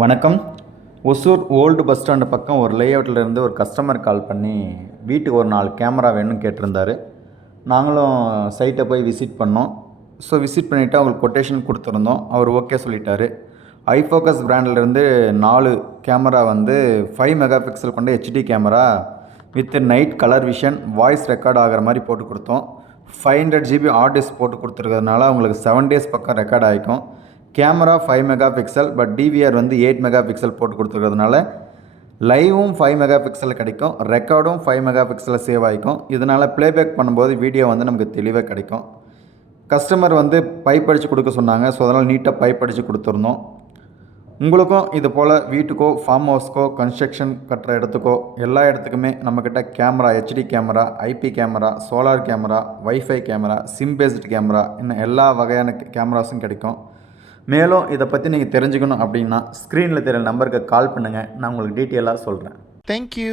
வணக்கம். Hosur old bus stand பக்கம் ஒரு லேஅவுட்லேருந்து ஒரு கஸ்டமர் கால் பண்ணி வீட்டுக்கு ஒரு 4 கேமரா வேணும்னு கேட்டிருந்தாரு. நாங்களும் சைட்டை போய் விசிட் பண்ணோம். விசிட் பண்ணிவிட்டு அவங்களுக்கு கொட்டேஷன் கொடுத்துருந்தோம். அவர் ஓகே சொல்லிட்டாரு. ஐஃபோக்கஸ் பிராண்ட்லேருந்து 4 கேமரா 5 மெகா பிக்சல் கொண்ட HD camera with night colour vision voice record ஆகிற மாதிரி போட்டு கொடுத்தோம். 500 GB ஹார்ட் டிஸ்க் போட்டு கொடுத்துருக்கிறதுனால உங்களுக்கு 7 டேஸ் பக்கம் ரெக்கார்ட் ஆகிக்கும். Camera 5 mega pixel, but DVR 8 mega pixel போட்டு கொடுத்துருக்கிறதுனால லைவும் 5 மெகா பிக்சல் கிடைக்கும், ரெக்கார்டும் 5 மெகா பிக்சலில் சேவ் ஆகிக்கும். இதனால் ப்ளேபேக் பண்ணும்போது வீடியோ நமக்கு தெளிவாக கிடைக்கும். கஸ்டமர் பைப் அடித்து கொடுக்க சொன்னாங்க. அதனால் நீட்டாக பைப் அடித்து கொடுத்துருந்தோம். உங்களுக்கும் இது போல் வீட்டுக்கோ ஃபார்ம் ஹவுஸ்க்கோ கன்ஸ்ட்ரக்ஷன் கட்டுற இடத்துக்கோ எல்லா இடத்துக்குமே நம்மக்கிட்ட camera, HD camera, IP camera, solar camera, wifi camera, sim based camera, இன்னும் எல்லா வகையான கேமராஸும் கிடைக்கும். மேலும் இதை பற்றி நீங்கள் தெரிஞ்சுக்கணும் அப்படின்னா ஸ்க்ரீனில் தெரியுற நம்பருக்கு கால் பண்ணுங்கள். நான் உங்களுக்கு டீட்டெயிலாக சொல்கிறேன். Thank you.